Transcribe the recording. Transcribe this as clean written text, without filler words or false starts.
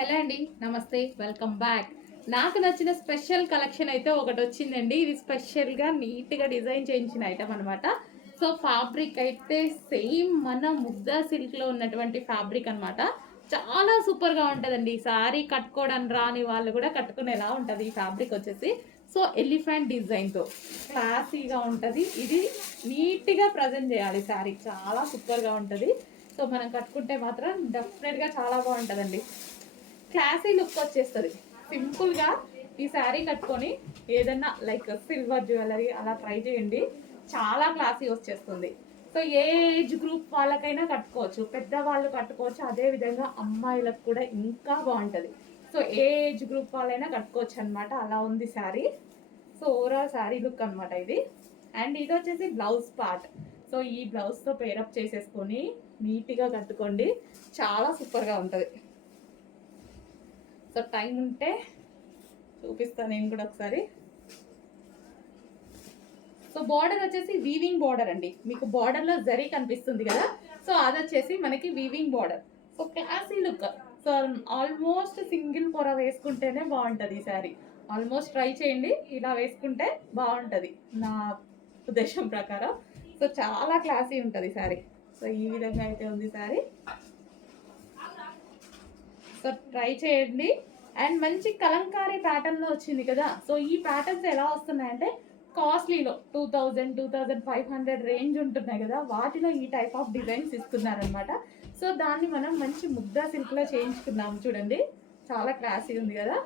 Hello అండి, నమస్తే, welcome back. నాకు నచ్చిన స్పెషల్ కలెక్షన్ అయితే ఒకటి వచ్చిందండి. ఇది స్పెషల్గా నీట్గా డిజైన్ చేయించిన ఐటమ్ అనమాట. సో ఫ్యాబ్రిక్ అయితే సేమ్ మన ముగ్దా సిల్క్లో ఉన్నటువంటి ఫ్యాబ్రిక్ అనమాట. చాలా సూపర్గా ఉంటుందండి. ఈ శారీ కట్టుకోవడానికి రాని వాళ్ళు కూడా కట్టుకునేలా ఉంటుంది ఈ ఫ్యాబ్రిక్ వచ్చేసి. సో ఎలిఫెంట్ డిజైన్తో క్లాసీగా ఉంటుంది. ఇది నీట్గా ప్రజెంట్ చేయాలి శారీ, చాలా సూపర్గా ఉంటుంది. సో మనం కట్టుకుంటే మాత్రం డెఫినెట్గా చాలా బాగుంటుందండి. క్లాసీ లుక్ వచ్చేస్తుంది. సింపుల్గా ఈ శారీ కట్టుకొని ఏదన్నా లైక్ సిల్వర్ జ్యువెలరీ అలా ట్రై చేయండి, చాలా క్లాసీ వచ్చేస్తుంది. సో ఏ ఏజ్ గ్రూప్ వాళ్ళకైనా కట్టుకోవచ్చు, పెద్దవాళ్ళు కట్టుకోవచ్చు, అదేవిధంగా అమ్మాయిలకు కూడా ఇంకా బాగుంటుంది. సో ఏ ఏజ్ గ్రూప్ వాళ్ళైనా కట్టుకోవచ్చు అనమాట, అలా ఉంది sari. So overall sari look అనమాట ఇది. అండ్ ఇది వచ్చేసి బ్లౌజ్ పార్ట్. సో ఈ బ్లౌజ్తో పేరప్ చేసేసుకొని నీట్గా కట్టుకోండి, చాలా సూపర్గా ఉంటుంది. సో టైం ఉంటే చూపిస్తాను నేను కూడా ఒకసారి. సో బార్డర్ వచ్చేసి వీవింగ్ బార్డర్ అండి. మీకు బార్డర్లో జరీ కనిపిస్తుంది కదా, సో అది వచ్చేసి మనకి weaving border. So classy look. So almost single పొర వేసుకుంటేనే బాగుంటుంది ఈ శారీ. ఆల్మోస్ట్ ట్రై చేయండి, ఇలా వేసుకుంటే బాగుంటుంది నా ఉద్దేశం ప్రకారం. సో చాలా క్లాసీ ఉంటుంది శారీ. సో ఈ విధంగా అయితే ఉంది శారీ. సో ట్రై చేయండి. అండ్ మంచి కలంకారీ ప్యాటర్న్లో వచ్చింది కదా. సో ఈ ప్యాటర్న్స్ ఎలా వస్తున్నాయంటే కాస్ట్లీలో 2000, 2500 రేంజ్ ఉంటున్నాయి కదా, వాటిలో ఈ టైప్ ఆఫ్ డిజైన్స్ ఇస్తున్నారనమాట. సో దాన్ని మనం మంచి ముగ్దా సిల్క్లో చేయించుకున్నాము చూడండి, చాలా క్లాసీ ఉంది కదా.